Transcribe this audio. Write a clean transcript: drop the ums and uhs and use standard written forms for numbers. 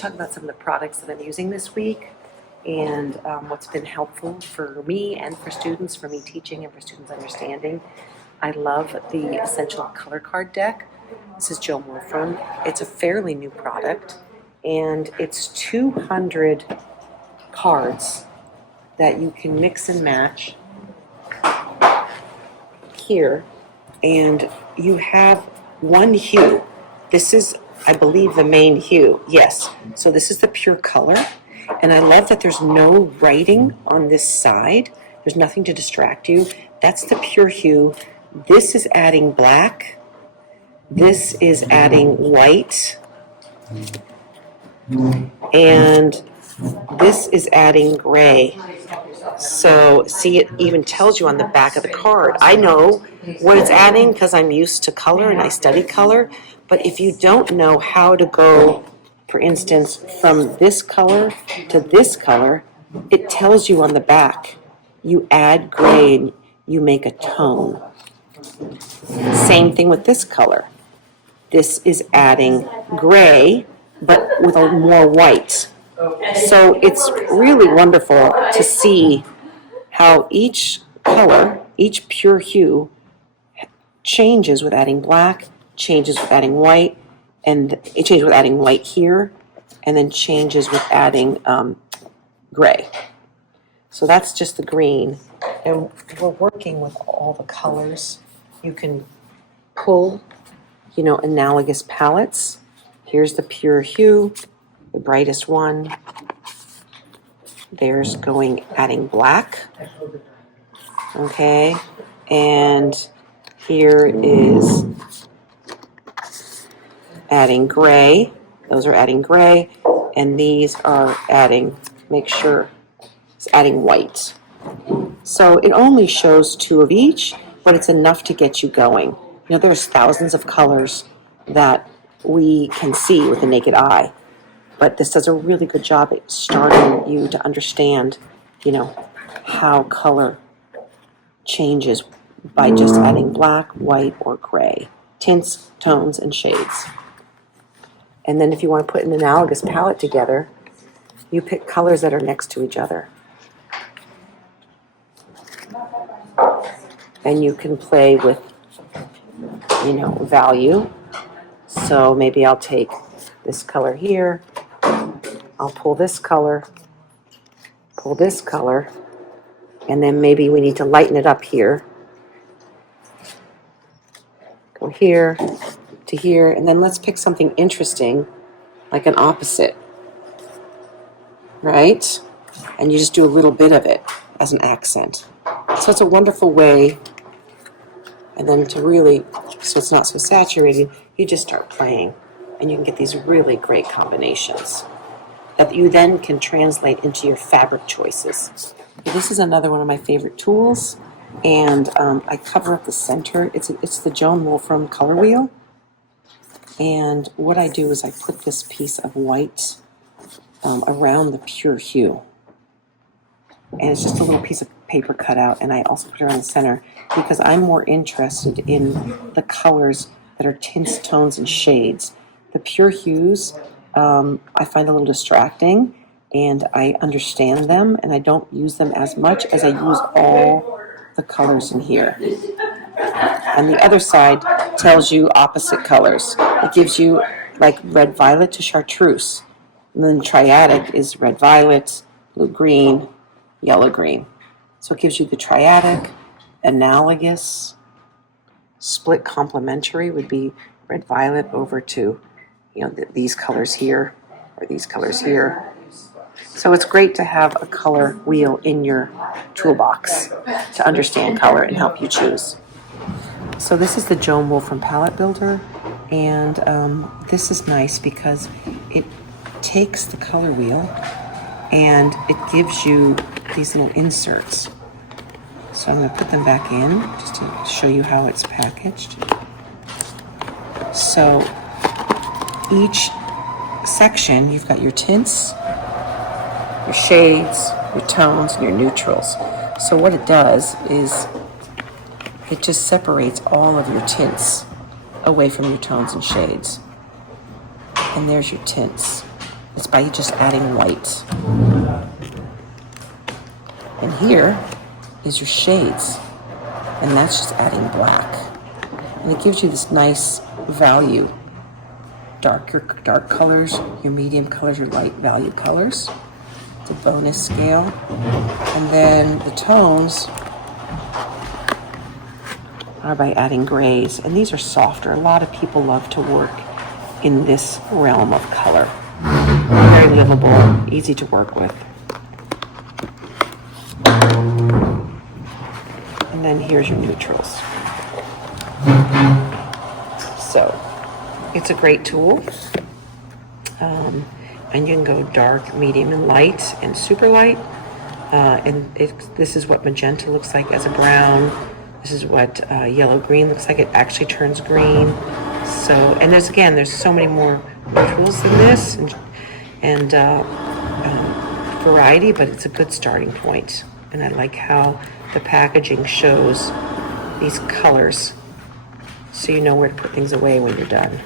to talk about some of the products that I'm using this week and what's been helpful for me and for students, for me teaching and for students understanding. I love the Essential Color Card Deck. This is Joe Wolfram. It's a fairly new product, and it's 200 cards that you can mix and match here, and you have one hue. This is, I believe, the main hue. Yes. So this is the pure color. And I love that there's no writing on this side. There's nothing to distract you. That's the pure hue. This is adding black. This is adding white. And this is adding gray. So see, it even tells you on the back of the card. I know what it's adding because I'm used to color and I study color. But if you don't know how to go, for instance, from this color to this color, it tells you on the back. You add gray and you make a tone. Same thing with this color. This is adding gray, but with a more white. So it's really wonderful to see how each color, each pure hue, changes with adding black, changes with adding white, and it changes with adding white here, and then changes with adding gray. So that's just the green. And we're working with all the colors. You can pull, analogous palettes. Here's the pure hue, the brightest one. There's adding black. Okay, and here is adding gray. Those are adding gray, and these are adding, make sure it's adding white. So it only shows 2 of each, but it's enough to get you going. There's thousands of colors that we can see with the naked eye, but this does a really good job at starting you to understand, how color changes by just adding black, white, or gray, tints, tones, and shades. And then if you want to put an analogous palette together, you pick colors that are next to each other. And you can play with, value. So maybe I'll take this color here. I'll pull this color, and then maybe we need to lighten it up here. Go here to here, and then let's pick something interesting, like an opposite, right? And you just do a little bit of it as an accent. So it's a wonderful way, and then to really, so it's not so saturated, you just start playing, and you can get these really great combinations that you then can translate into your fabric choices. This is another one of my favorite tools, and I cover up the center. It's the Joan Wolfram color wheel, and what I do is I put this piece of white around the pure hue, and it's just a little piece of paper cut out, and I also put it around the center because I'm more interested in the colors that are tints, tones, and shades. The pure hues I find a little distracting, and I understand them, and I don't use them as much as I use all the colors in here. And the other side tells you opposite colors. It gives you like red violet to chartreuse. And then triadic is red violet, blue green, yellow green. So it gives you the triadic, analogous, split complementary would be red violet over to these colors here or these colors here. So it's great to have a color wheel in your toolbox to understand color and help you choose. So this is the Joan Wolfram Palette Builder, and this is nice because it takes the color wheel and it gives you these little inserts. So I'm going to put them back in just to show you how it's packaged. So each section, you've got your tints, your shades, your tones, and your neutrals. So what it does is it just separates all of your tints away from your tones and shades. And there's your tints. It's by just adding white. And here is your shades, and that's just adding black. And it gives you this nice value. Dark colors, your medium colors, your light value colors. It's a bonus scale. And then the tones are by adding grays, and these are softer. A lot of people love to work in this realm of color. Very livable, easy to work with. And then here's your neutrals. So it's a great tool. And you can go dark, medium, and light, and super light. This is what magenta looks like as a brown. This is what yellow-green looks like. It actually turns green. So, and there's so many more neutrals than this, and variety, but it's a good starting point. And I like how the packaging shows these colors, so you know where to put things away when you're done.